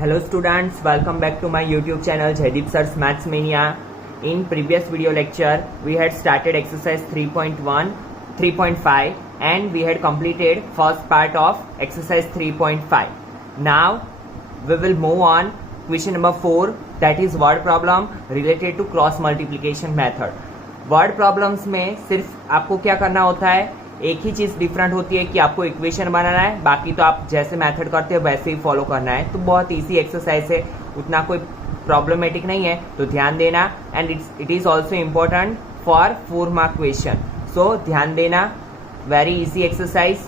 Hello students, welcome back to my YouTube channel Jaideep Sir's Maths Mania. In previous video lecture, we had started exercise 3.1, 3.5 and we had completed first part of exercise 3.5. Now we will move on question number 4, that is word problem related to cross multiplication method. Word problems में सिर्फ आपको क्या करना होता है, एक ही चीज different होती है कि आपको इक्वेशन बनाना है, बाकी तो आप जैसे मेथड करते हो वैसे ही फॉलो करना है. तो बहुत इजी एक्सरसाइज है, उतना कोई प्रॉब्लमेटिक नहीं है, तो ध्यान देना. And it is also important for 4 mark question, so ध्यान देना. Very easy exercise.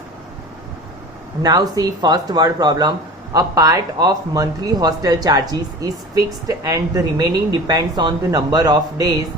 Now see first word problem. A part of monthly hostel charges is fixed and the remaining depends on the number of days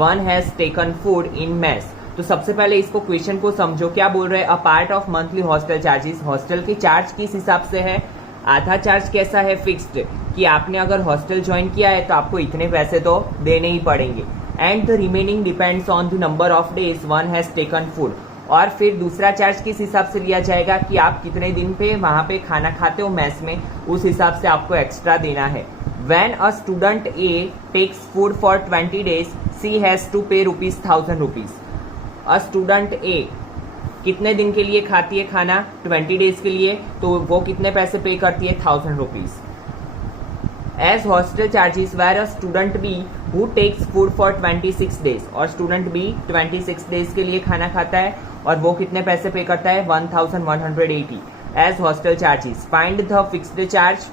one has taken food in mess. तो सबसे पहले इसको question को समझो. क्या बोल रहे हैं? A part of monthly hostel charges, hostel के चार्ज किस हिसाब से है? आधा चार्ज कैसा है? फिक्स्ड, कि आपने अगर हॉस्टल ज्वाइन किया है तो आपको इतने पैसे तो देने ही पड़ेंगे. And the remaining depends on the number of days one has taken food. और फिर दूसरा चार्ज किस हिसाब से लिया जाएगा कि आप कितने दिन पे वहां पे खाना खाते हो मेस में, उस हिसाब से आपको एक्स्ट्रा देना है. When a student A takes food for 20 days, she has to pay ₹1000 rupees. A student A कितने दिन के लिए खाती है खाना? 20 डेज के लिए, तो वो कितने पैसे पे करती है? 1000 rupees. As hostel charges where a student B who takes food for 26 days, और student B 26 डेज के लिए खाना खाता है और वो कितने पैसे पे करता है? 1180 as hostel charges. Find the fixed charge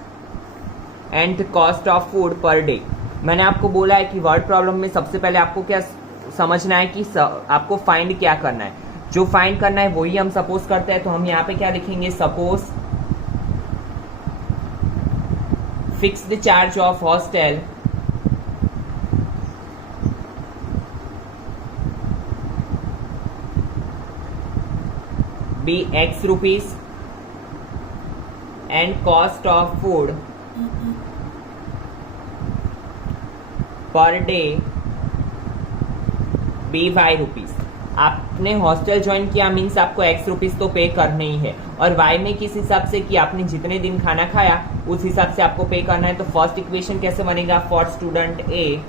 and cost of food per day. मैंने आपको बोला है कि वर्ड प्रॉब्लम में सबसे पहले आपको क्या समझना है कि आपको फाइंड क्या करना है. जो फाइंड करना है वही हम सपोज करते हैं, तो हम यहाँ पे क्या लिखेंगे? Suppose fixed charge of hostel be X rupees and cost of food per day be Y rupees. आपने हॉस्टल ज्वाइन किया मीन्स आपको X रुपीज तो पे करना ही है, और Y में किस हिसाब से कि आपने जितने दिन खाना खाया उस हिसाब से आपको पे करना है. तो फर्स्ट इक्वेशन कैसे बनेगा? फॉर स्टूडेंट A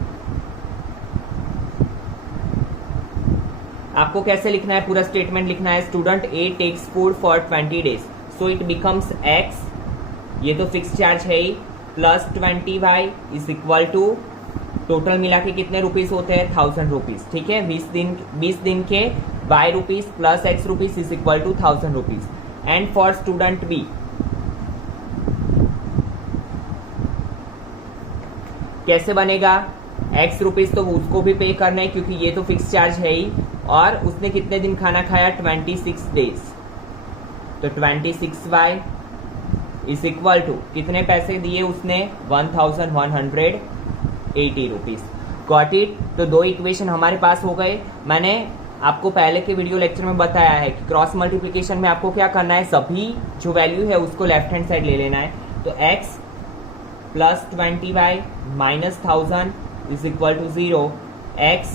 आपको कैसे लिखना है? पूरा स्टेटमेंट लिखना है. Student A takes food for 20 days, so it becomes X, ये तो फिक्स चार्ज है ही, plus 20y is equal to total मिला के कितने रुपीज होते हैं? 1000 रुपीज. ठीक है, 20 दिन के y rupees plus x rupees is equal to 1000 rupees. And for student B कैसे बनेगा? x रुपीज तो उसको भी पे करना है क्योंकि ये तो फिक्स चार्ज है ही, और उसने कितने दिन खाना खाया? 26 डेज. तो 26y इज इक्वल टू कितने पैसे दिए उसने? 1180 रुपीज. Got it? तो दो इक्वेशन हमारे पास हो गए. मैंने आपको पहले के वीडियो लेक्चर में बताया है कि क्रॉस मल्टीप्लिकेशन में आपको क्या करना है? सभी जो वैल्यू है उसको लेफ्ट हैंड साइड ले लेना है. तो x plus 20y minus 1000 is equal to 0. x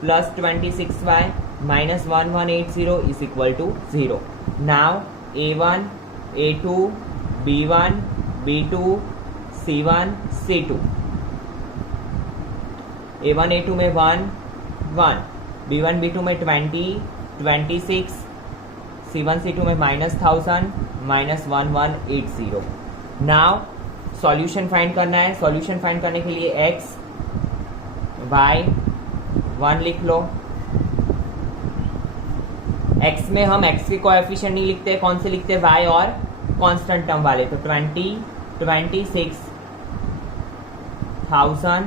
plus 26y minus 1180 is equal to 0. Now a1, a2, b1, b2, c1, c2. a1, a2 में 1, 1, b1, b2 में 20, 26, c1, c2 में minus 1000, minus 1180. Now solution find करना है. Solution find करने के लिए x, y 1 लिख लो. x में हम x के कोएफिशिएंट नहीं लिखते, कौन से लिखते हैं? y और कांस्टेंट टर्म वाले. तो 20, 26, 1000,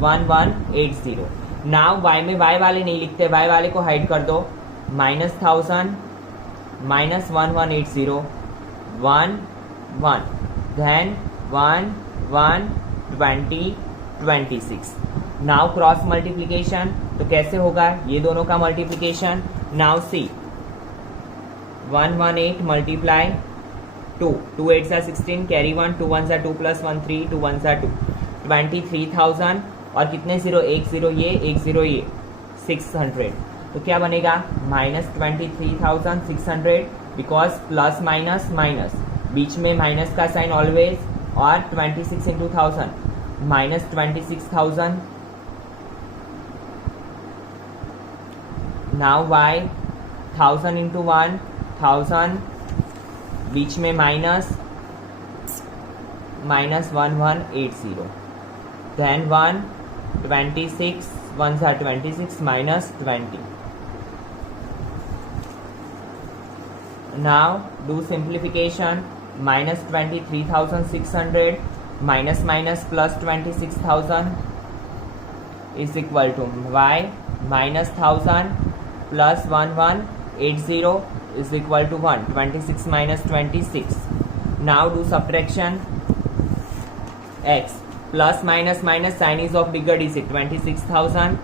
1180. नाउ y में y वाले नहीं लिखते, y वाले को हाइड कर दो. Minus 1000, minus 1180, 1, 1, then 1, 1, 20, 26. Now cross multiplication, तो कैसे होगा? ये दोनों का मल्टीप्लीकेशन. नाउ सी 118 मल्टीप्लाई 2, 2 8 जा 16, कैरी 1, 2 1 जा 2 प्लस 1 3, 2 1 जा 2, 23,000 और कितने जीरो? एक जीरो ये, एक जीरो ये, 600. तो क्या बनेगा? Minus 23,600, because plus minus minus, बीच में माइनस का साइन ऑलवेज और 26 into 1000 minus 26,000. Now y 1000 into 1 1000, बीच में minus 1180. Then 1 26 1 are 26 minus 20. Now do simplification. Minus 23,600 minus plus 26,000 is equal to y minus 1000 plus 1180 is equal to 1. 26 minus 26. Now do subtraction. X plus minus sign is of bigger digit. 26,000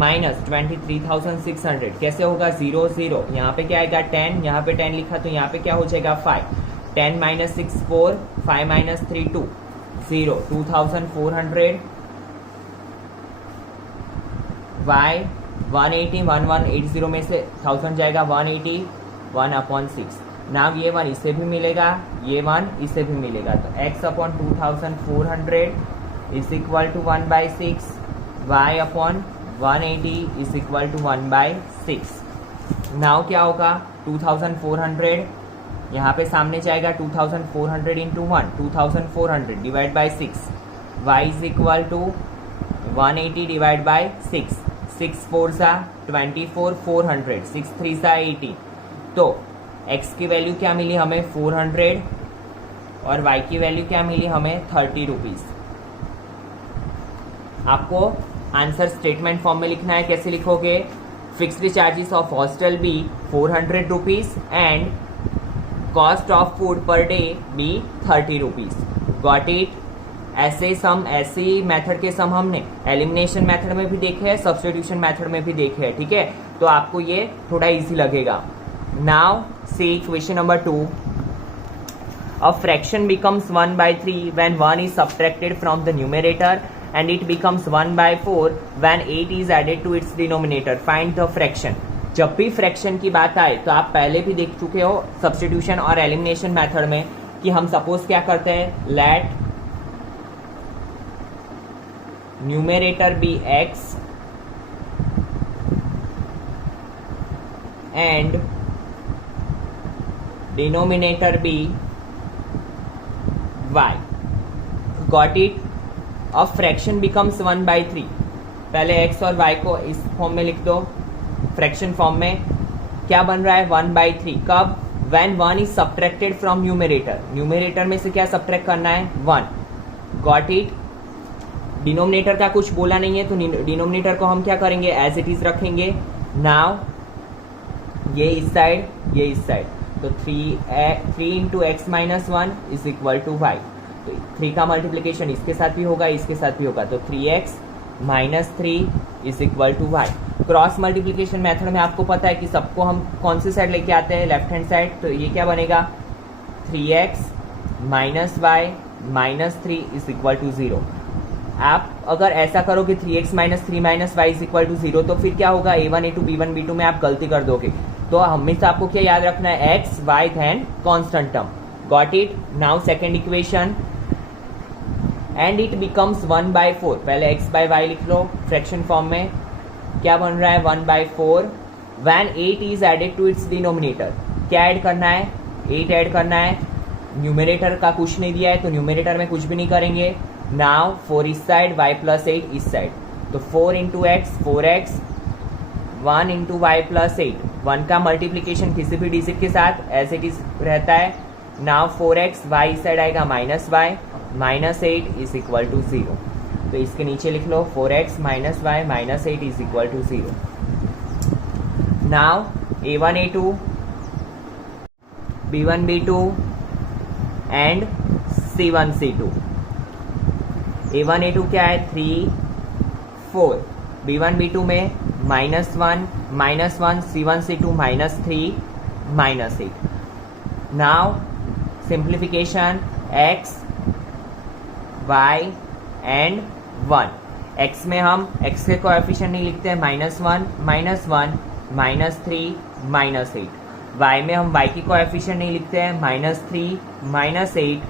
minus 23,600 कैसे होगा? 0 0. यहाँ पे क्या आएगा? 10. यहाँ पे 10 लिखा तो यहाँ पे क्या हो जाएगा? 5. 10 minus 6 4, 5 minus 3 2, 0. 2,400. y 180 1180 में से 1000 जाएगा 180 1/6. नाउ ये 1 इससे भी मिलेगा, ये 1 इससे भी मिलेगा, तो x upon 2400 is equal to 1/6. y upon 180 is equal to 1/6. Now क्या होगा? 2400 यहाँ पे सामने जाएगा 2400 into 1 2400 divide by 6. y is equal to 180 divide by 6. 6 4 सा 24 400 6 3 सा 80. तो x की वैल्यू क्या मिली हमें? 400 और y की वैल्यू क्या मिली हमें? 30 रुपीज. आपको आंसर स्टेटमेंट फॉर्म में लिखना है. कैसे लिखोगे? Fixed charges of hostel be 400 rupees and cost of food per day be 30 rupees. Got it? ऐसे सम, ऐसी मेथड के सम हमने एलिमिनेशन मेथड में भी देखे हैं, सब्स्टिट्यूशन मेथड में भी देखे हैं. ठीक है, तो आपको ये थोड़ा इजी लगेगा. Now see question number 2. A fraction becomes 1/3 when 1 is subtracted from the numerator and it becomes 1/4 when 8 is added to its denominator. Find the fraction. जब भी फ्रैक्शन की बात आए तो आप पहले भी देख चुके हो सब्स्टिट्यूशन और एलिमिनेशन मेथड में कि हम सपोज क्या करते हैं, let numerator be x and denominator be y. Got it? अब फ्रैक्शन बिकम्स 1/3. पहले x और y को इस फॉर्म में लिख दो. फ्रैक्शन फॉर्म में क्या बन रहा है? 1/3. कब? When 1 is subtracted from numerator. Numerator में से क्या सब्ट्रैक्ट करना है? 1. Got it? डिनोमिनेटर का कुछ बोला नहीं है तो डिनोमिनेटर को हम क्या करेंगे? एज इट इज रखेंगे. नाउ ये इस साइड, ये इस साइड, तो 3 into x minus 1 is equal to y. तो 3 का मल्टीप्लीकेशन इसके साथ भी होगा, इसके साथ भी होगा, तो 3x minus 3 is equal to y. Cross multiplication method में आपको पता है कि सबको हम कौन सी साइड लेके आते हैं? Left hand side. तो ये क्या बनेगा? 3x minus y minus 3 is equal to 0. आप अगर ऐसा करोगे 3x minus 3 minus y is equal to 0 तो फिर क्या होगा? a1 a2 b1 b2 में आप गलती कर दोगे. तो हमेशा आपको क्या याद रखना है? x y then constant term. Got it? Now second equation. And it becomes 1/4. पहले x बाय y लिख लो फ्रैक्शन फॉर्म में. क्या बन रहा है? 1/4 when 8 is added to its denominator. क्या ऐड करना है? 8 ऐड करना है. न्यूमरेटर का कुछ नहीं दिया है तो न्यूमरेटर में कुछ भी नहीं करेंगे. नाउ 4 इस साइड, y प्लस 8 इस साइड, तो 4 into x 4x, 1 into y plus 8. 1 का मल्टीप्लीकेशन किसी भी डिजिट के साथ एज इट इज रहता है. नाउ 4x, y इस साइड आएगा minus y, minus 8 is equal to 0. तो इसके नीचे लिख लो 4x minus y minus 8 is equal to 0. Now a1 a2 b1 b2 and c1 c2. a1 a2 क्या है? 3 4. b1 b2 में -1 -1 c1 c2 -3 -8. Now simplification x y and 1. x में हम x के कोएफिशिएंट नहीं लिखते हैं, -1 -1 -3 -8. y में हम y की कोएफिशिएंट नहीं लिखते हैं, -3 -8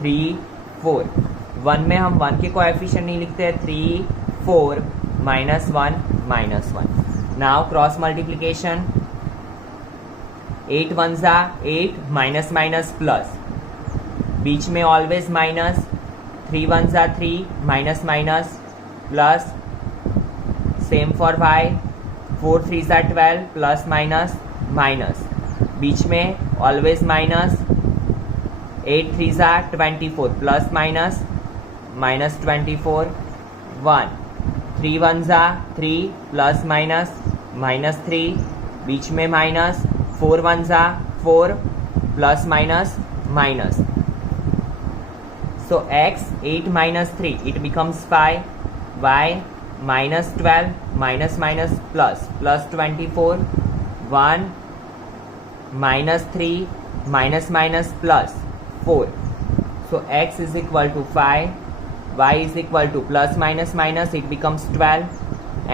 3 4। 1 में हम 1 के कोएफिशिएंट नहीं लिखते हैं, 3 4 -1 -1। नाउ क्रॉस मल्टीप्लीकेशन, 8 1 जा 8 माइनस माइनस प्लस, बीच में ऑलवेज माइनस, 3 1 जा 3 minus minus plus, same for y, 4 3 जा 12 प्लस माइनस माइनस, बीच में ऑलवेज माइनस, 8 3 जा 24 प्लस माइनस माइनस 24, 1 3 1 जा 3 प्लस माइनस माइनस 3, बीच में माइनस, 4 1 जा 4 plus minus minus. So x 8 minus 3, it becomes 5, y minus 12 minus minus plus 24, 1 minus 3 minus minus plus 4. So x is equal to 5, y is equal to plus minus minus, it becomes 12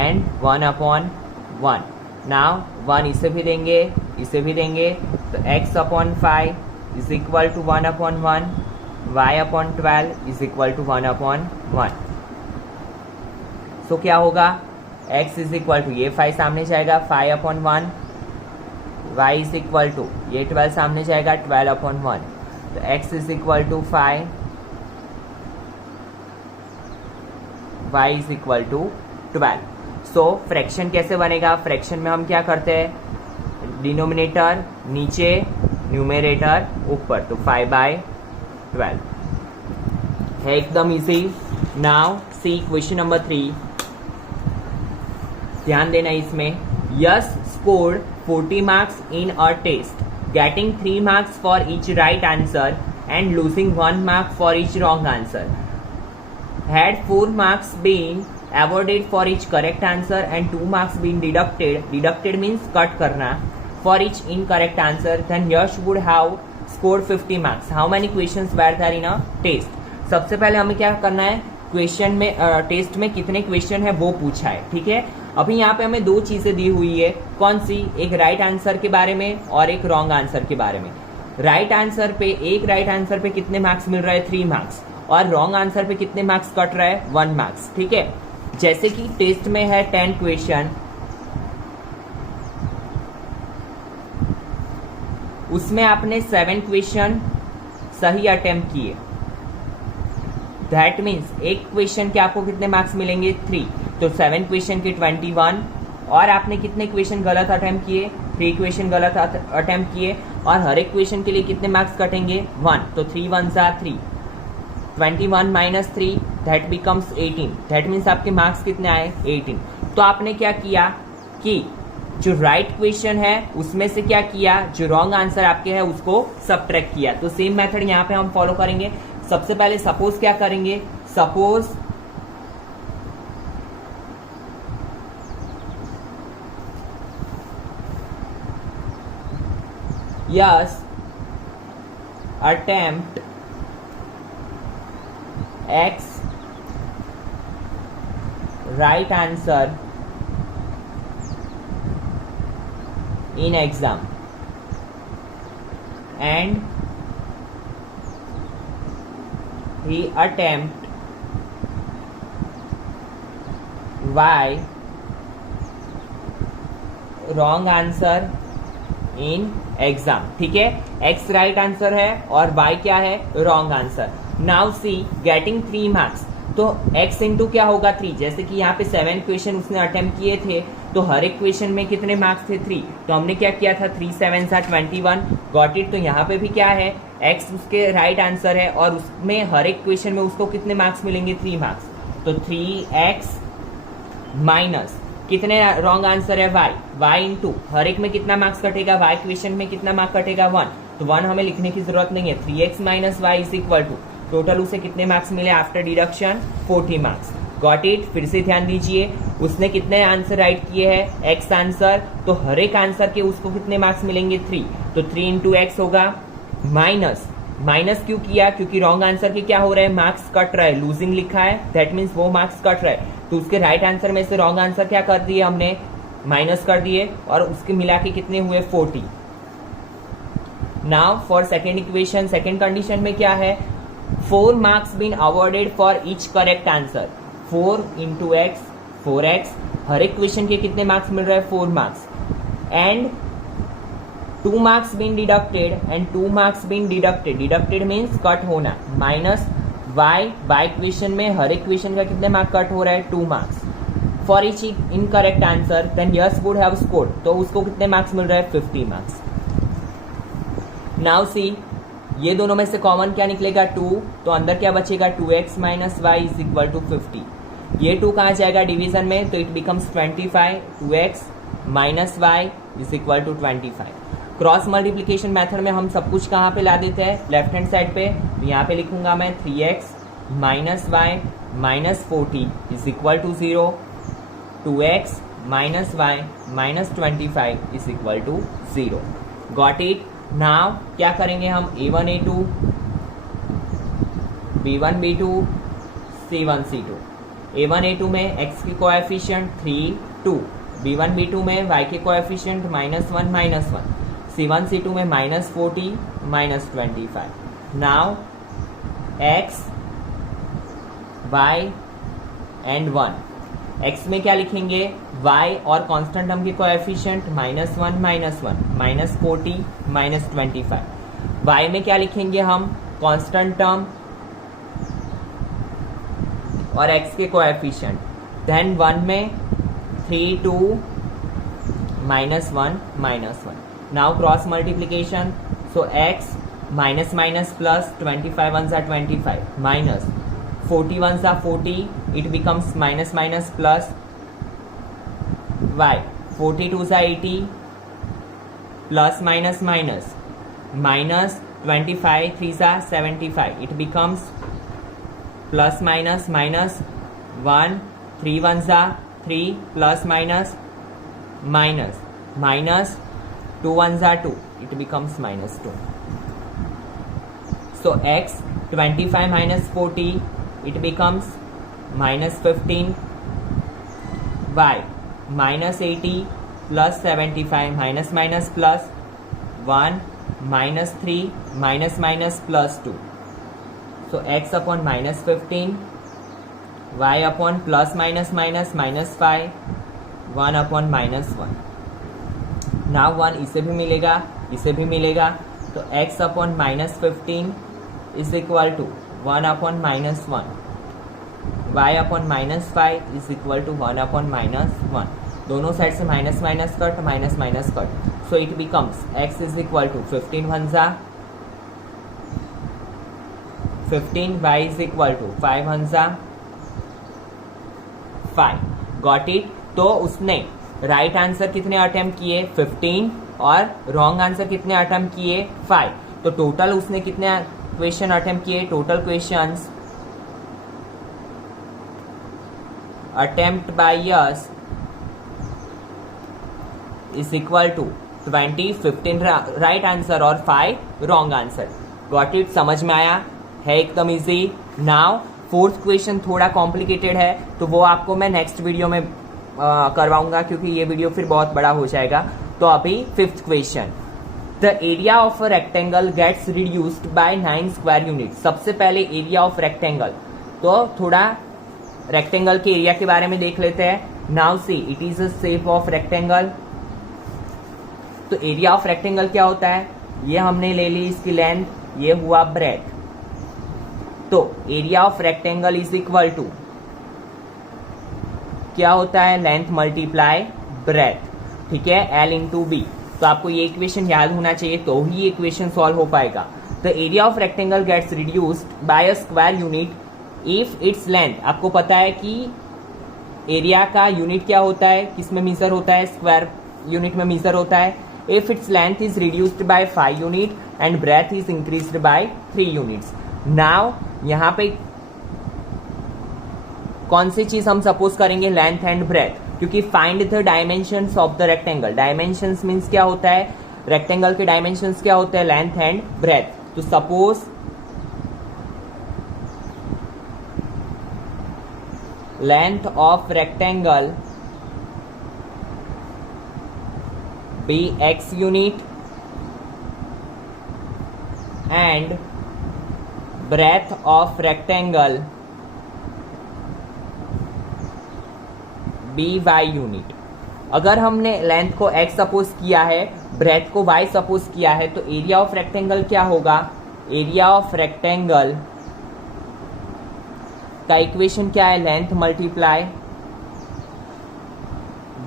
and 1 upon 1. Now 1 इसे भी देंगे, इसे भी देंगे, तो x upon 5 is equal to 1 upon 1, y upon 12 is equal to 1 upon 1. So क्या होगा, x is equal to ये 5 सामने जाएगा 5 upon 1, y is equal to ये 12 सामने जाएगा 12 upon 1, तो x is equal to 5, y is equal to 12. So fraction कैसे बनेगा, फ्रैक्शन में हम क्या करते हैं, डिनोमिनेटर नीचे, न्यूमरेटर ऊपर, तो 5/12 है, एकदम easy. Now see question number 3, ध्यान देना इसमें। Yash scored 40 marks in a test, getting 3 marks for each right answer and losing 1 mark for each wrong answer. Had 4 marks been awarded for each correct answer and 2 marks been deducted means cut करना, for each incorrect answer, then Yash would have scored 50 marks. How many questions were there in a test? सबसे पहले हमें क्या करना है, question में test में कितने क्वेश्चन है वो पूछा है, ठीक है। अभी यहाँ पे हमें 2 चीजें दी हुई है, कौन सी, एक राइट आंसर के बारे में और एक रॉन्ग आंसर के बारे में। राइट आंसर पे, एक राइट आंसर पे कितने मार्क्स मिल रहा है, 3 मार्क्स, और रॉन्ग आंसर पे कितने मार्क्स कट रहा है, 1 मार्क्स, ठीक है। जैसे कि टेस्ट में है 10 क्वेश्चन, उसमें आपने 7 क्वेश्चन सही अटेम्प्ट किए, दैट मीन्स एक क्वेश्चन के आपको कितने मार्क्स मिलेंगे, 3, तो 7 क्वेश्चन के 21, और आपने कितने क्वेश्चन गलत अटेम्प्ट किए, 3 क्वेश्चन गलत अटेम्प्ट किए, और हर एक क्वेश्चन के लिए कितने मार्क्स कटेंगे, 1, तो 3 1 जा 3, 21 minus 3 that becomes 18, that means आपके मार्क्स कितने आए, 18। तो आपने क्या किया कि जो राइट क्वेश्चन है उसमें से क्या किया, जो रॉन्ग आंसर आपके है उसको सबट्रैक्ट किया। तो सेम मेथड यहाँ पे हम फॉलो करेंगे। सबसे पहले सपोज क्या करेंगे, suppose yes attempt X right answer in exam and he attempt Y wrong answer in exam, ठीक है। X राइट आंसर है और Y क्या है, wrong answer. Now see getting 3 marks, तो x इंटू क्या होगा, 3, जैसे कि यहाँ पे 7 क्वेश्चन उसने अटेम्प्ट किए थे, तो हर एक क्वेश्चन में कितने मार्क्स थे, 3, तो हमने क्या किया था, 3 7 सा 21, गॉट इट। तो यहाँ पे भी क्या है, x उसके राइट आंसर है और उसमें हर एक क्वेश्चन में उसको कितने मार्क्स मिलेंगे, 3 मार्क्स, तो 3x माइनस कितने रॉन्ग आंसर है, y इंटू हर एक में कितना मार्क्स कटेगा, y क्वेश्चन में कितना मार्क्स कटेगा, 1, तो 1 हमें लिखने की जरूरत नहीं है, 3x minus y is equal to total उसे कितने मार्क्स मिले after deduction, 40 marks, got it. फिर से ध्यान दीजिए, उसने कितने आंसर राइट किए हैं, x आंसर, तो हर एक आंसर के उसको कितने मार्क्स मिलेंगे, 3, तो 3 इंटू एक्स होगा, माइनस माइनस क्यों किया, क्योंकि रॉन्ग आंसर के क्या हो रहा है, मार्क्स कट रहा है, लूजिंग लिखा है, दैट मीन्स वो मार्क्स कट रहा है, तो उसके राइट आंसर में से रॉन्ग आंसर क्या कर दिए हमने, माइनस कर दिए, और उसके मिला के कितने हुए, 40। Now for second equation, second condition में क्या है, 4 marks been awarded for each correct answer. 4 into x 4x. हर एक क्वेश्चन के कितने मार्क्स मिल रहे हैं? 4 marks. And 2 marks been deducted and 2 marks been deducted. Deducted means cut होना. माइनस y बाय क्वेश्चन में हर एक क्वेश्चन का कितने मार्क्स कट हो रहा है? 2 marks. For each incorrect answer then Yash would have scored. तो उसको कितने मार्क्स मिल रहा है? 50 मार्क्स. नाउ सी, ये दोनों में से कॉमन क्या निकलेगा? 2. तो अंदर क्या बचेगा? 2x minus y is equal to 50. ये 2 कहाँ जाएगा डिवीजन में? तो it becomes 25. 2x minus y is equal to 25. Cross multiplication method में हम सब कुछ कहाँ पे ला देते हैं? लेफ्ट हैंड साइड पे. तो यहाँ पे लिखूंगा मैं 3x minus y minus 40 is equal to 0. 2x minus y minus 25 is equal to 0. Got it. Now क्या करेंगे हम? a1 a2 b1 b2 c1 c2. a1 a2 में x की कोएफिशिएंट 3 2, b1 b2 में y के कोएफिशिएंट -1 -1, c1 c2 में -40 -25. Now x y and 1. x में क्या लिखेंगे? y और कांस्टेंट टर्म के कोएफिशिएंट -1 -1 -40 -25. y में क्या लिखेंगे हम? कांस्टेंट टर्म और x के कोएफिशिएंट. देन 1 में 3 2 -1 -1. Now cross multiplication. So x minus minus plus 25 1 are 25 minus 40 1 are 40. It becomes minus minus plus y. 42 are 80 plus minus minus minus 25 3 are 75. It becomes plus minus minus 1 3 1 are 3 plus minus minus minus 2 1 are 2. It becomes minus 2. So x 25 minus 40 it becomes minus 15. y minus 80 plus 75 minus minus plus 1 minus 3 minus minus plus 2. So x upon minus 15, y upon plus minus minus minus 5, 1 upon minus 1. Now 1 इसे भी मिलेगा, इसे भी मिलेगा. तो x upon minus 15 is equal to 1 upon minus 1. y upon minus 5 is equal to 1 upon minus 1. दोनों side से minus minus cut minus minus cut. So it becomes x is equal to 15 1 15, y is equal to 5 1 5. Got it. तो उसने right answer कितने attempt किए? 15. और wrong answer कितने attempt किए? 5. तो टोटल उसने कितने क्वेश्चन अटेम्प्ट किए? Total questions attempt by us is equal to 20, 15 right answer और 5 रॉन्ग आंसर. Got it. समझ में आया? है एकदम इजी. नाउ फोर्थ क्वेश्चन थोड़ा कॉम्प्लिकेटेड है, तो वो आपको मैं नेक्स्ट वीडियो में करवाऊंगा, क्योंकि ये वीडियो फिर बहुत बड़ा हो जाएगा. तो अभी fifth question. The area of a rectangle gets reduced by 9 square unit. सबसे पहले एरिया ऑफ रेक्टेंगल. तो थोड़ा रेक्टेंगल के एरिया के बारे में देख लेते हैं. Now see, it is a shape of rectangle. तो एरिया ऑफ रेक्टेंगल क्या होता है? ये हमने ले ली इसकी लेंथ, ये हुआ ब्रेथ. तो area of rectangle is equal to क्या होता है? Length multiply breadth. ठीक है, L इंटू बी. तो आपको ये इक्वेशन याद होना चाहिए, तो ही इक्वेशन सॉल्व हो पाएगा. The area of rectangle gets reduced by a square unit if its length. आपको पता है कि एरिया का यूनिट क्या होता है, किसमें मीजर होता है? स्क्वायर यूनिट में मीजर होता है. If its length is reduced by 5 unit and breadth is increased by 3 units. Now यहां पे कौन सी चीज हम सपोज करेंगे? Length and breadth. क्योंकि find the dimensions of the rectangle. Dimensions means क्या होता है? रेक्टेंगल के डायमेंशंस क्या होते हैं? Length and breadth. तो suppose length of rectangle be x unit and breadth of rectangle by unit. अगर हमने लेंथ को x सपोज किया है, ब्रेथ को y सपोज किया है, तो एरिया ऑफ रेक्टेंगल क्या होगा? एरिया ऑफ रेक्टेंगल का इक्वेशन क्या है? Length multiply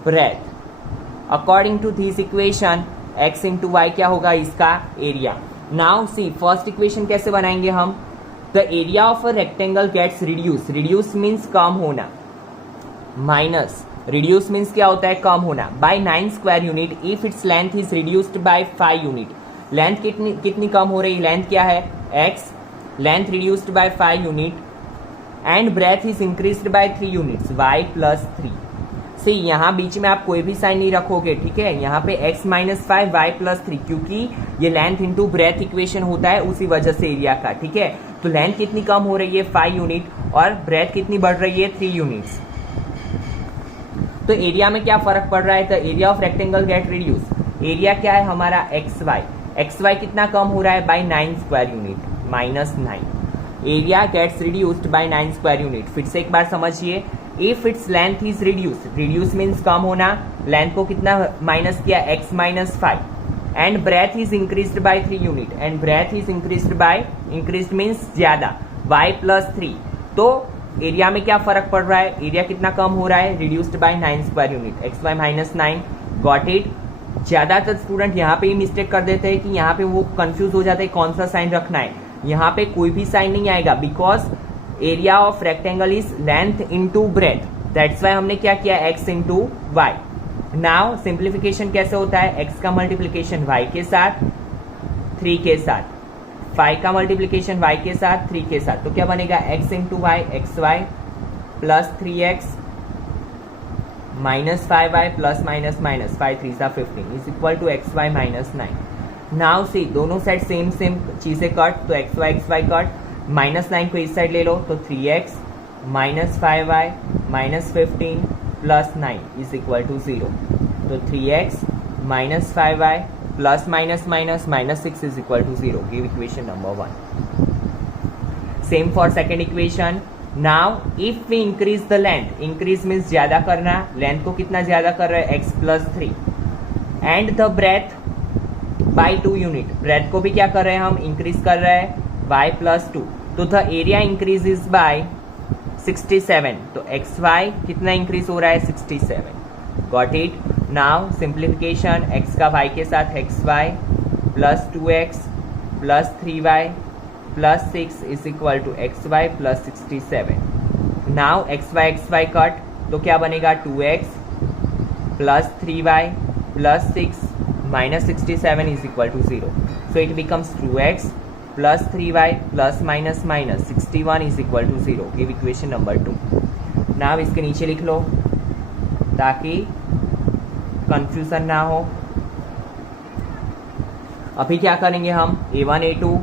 breadth. According to this equation x into Y क्या होगा? इसका area. Now see first equation कैसे बनाएंगे हम? The area of a rectangle gets reduce. Reduce means कम होना, माइनस रिड्यूस मीन्स क्या होता है? कम होना, by 9 square unit if its length is reduced by 5 unit. Length कितनी कम हो रही? लेंथ क्या है? x, length reduced by 5 unit and breadth is increased by 3 units, y plus 3। See यहाँ बीच में आप कोई भी साइन नहीं रखोगे, ठीक है? यहाँ पे x माइनस 5 y प्लस 3, क्योंकि ये लेंथ इंटू ब्रेथ इक्वेशन होता है उसी वजह से एरिया का, ठीक है? तो लेंथ कितनी कम हो रही है? 5 यूनिट और ब्रेथ कितनी बढ़ रही है? 3 यूनिट्स। तो एरिया में क्या फर्क पड़ रहा है? The area of rectangle get reduce. Area क्या है हमारा? एक्स वाई कितना कम हो रहा है? By 9 square unit, minus 9। Area gets reduced by 9 square unit. फिर से एक बार समझिए, if its length is reduce, reduce means कम होना, लेंथ को कितना माइनस किया? x minus 5 and breadth is increased by 3 unit and breadth is increased by, increased means ज्यादा, y प्लस 3। तो एरिया में क्या फर्क पड़ रहा है? एरिया कितना कम हो रहा है? Reduced by 9 square unit, x y minus 9। Got it? ज्यादातर स्टूडेंट यहाँ पे ही मिस्टेक कर देते हैं कि यहाँ पे वो कंफ्यूज हो जाते हैं कौन सा साइन रखना है। यहाँ पे कोई भी साइन नहीं आएगा, because area of rectangle is length into breadth, that's why हमने क्या किया? x into y. Now simplification कैसे होता है? x का मल्टीप्लीकेशन y के साथ, 3 के साथ, 5 का मल्टीप्लीकेशन y के साथ, 3 के साथ, तो क्या बनेगा? x into y, x y plus 3x minus 5y plus minus minus 5 3 सा 15 is equal to x y minus 9। Now see दोनों साइड सेम सेम चीजें कट, तो एक्स वाई कट, माइनस 9 को इस साइड ले लो तो 3x minus 5y minus 15 plus 9 is equal to 0। तो 3x minus 5y plus minus minus minus 6 is equal to 0। Give equation number 1। Same for second equation. Now if we increase the length, increase means ज्यादा करना, length को कितना ज्यादा कर रहे हैं? x plus 3 and the breadth by 2 unit, breadth को भी क्या कर रहे हैं हम? इंक्रीज कर रहे हैं y प्लस 2, तो the area increase is by 67, तो एक्स वाई कितना इंक्रीज हो रहा है? 67। Got it? Now simplification, x का y के साथ x y plus 2x plus 3y plus 6 is equal to x y plus 67। Now x y cut, तो क्या बनेगा? 2x plus 3y plus 6 minus 67 is equal to 0। So it becomes 2x plus 3y plus minus minus 61 is equal to 0। Give equation number 2। नाउ इसके नीचे लिख लो ताकि confusion ना हो। अभी क्या करेंगे हम? a1 a2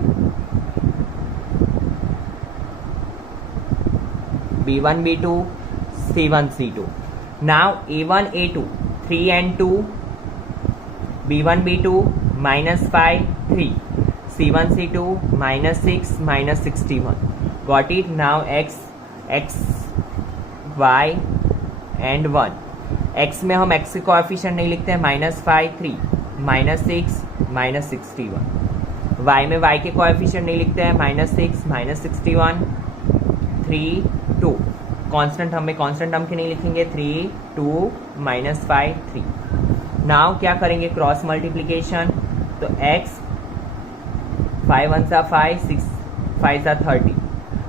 b1 b2 c1 c2। Now a1 a2 3 and 2, b1 b2 minus 5 3, c1 c2 minus 6 minus 61। got it? now x y and 1। x में हम x के कोएफिशिएंट नहीं लिखते हैं, माइनस 5 3 माइनस 6 माइनस 61। y में y के coefficient नहीं लिखते हैं, माइनस 6 माइनस 61 3 2। कांस्टेंट हमें कांस्टेंट हम के नहीं लिखेंगे, 3 2 माइनस 5 3। नाउ क्या करेंगे? क्रॉस मल्टीप्लीकेशन, तो x 5 1 सा 5 6 5 सा 30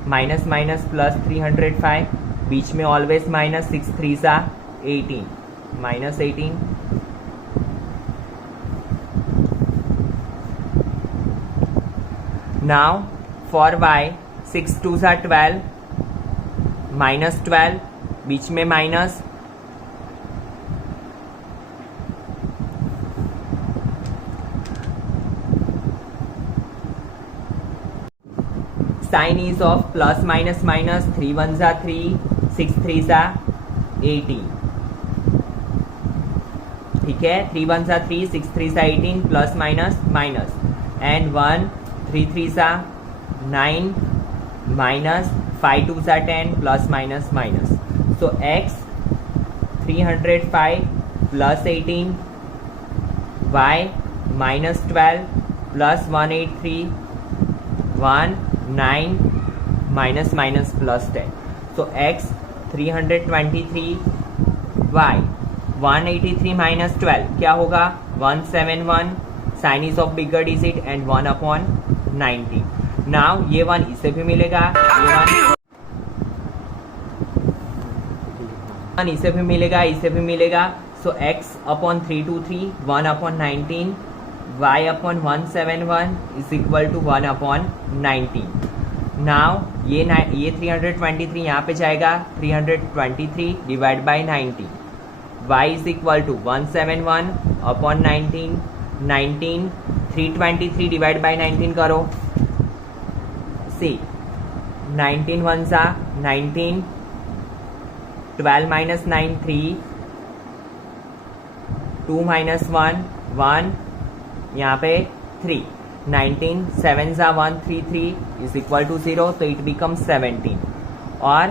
माइनस माइनस प्लस 305, बीच में ऑलवेज माइनस 6 3 सा 18 माइनस 18। नाउ फॉर y 6 2 सा 12 माइनस 12, बीच में minus, sign is of plus minus minus, 3 1 सा 3 6 3 सा 18। ठीक है, 3 1 सा 3 6 3 सा 18 प्लस माइनस माइनस एंड 1 3 3 सा 9 minus 5 2s are 10 plus minus minus. So x 305 plus 18, y minus 12 plus 183, 9 minus minus plus 10. So x 323, y 183 minus 12 क्या होगा 171, sign is of bigger digit and 1 upon 19. Now ये 1 इसे भी मिलेगा, ये 1 इसे भी मिलेगा, इसे भी मिलेगा. So x upon 323, 1 upon 19, y upon 171 is equal to 1 upon 19. Now ये 323 यहाँ पे जाएगा, 323 divide by 90, y is equal to 171 upon 19, 323 divide by 19 करो. सी 19 1 सा 19, 12 माइनस 9 3, 2 माइनस 1 1, यहाँ पे 3, 19 7 सा 133 इज इक्वल टू 0, तो इट बिकम 17. और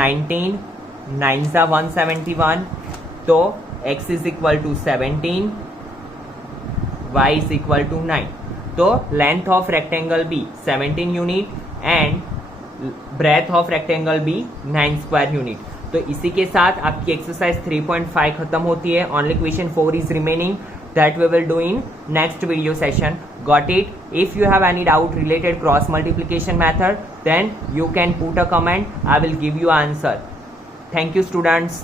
19 9 सा 171, तो x is equal to 17, y is equal to 9. तो length of rectangle be 17 unit and breadth of rectangle be 9 square unit. तो इसी के साथ आपकी एक्सरसाइज 3.5 खत्म होती है. Only question 4 is remaining that we will do in next video session. Got it? If you have any doubt related cross multiplication method, then you can put a comment. I will give you answer. Thank you students.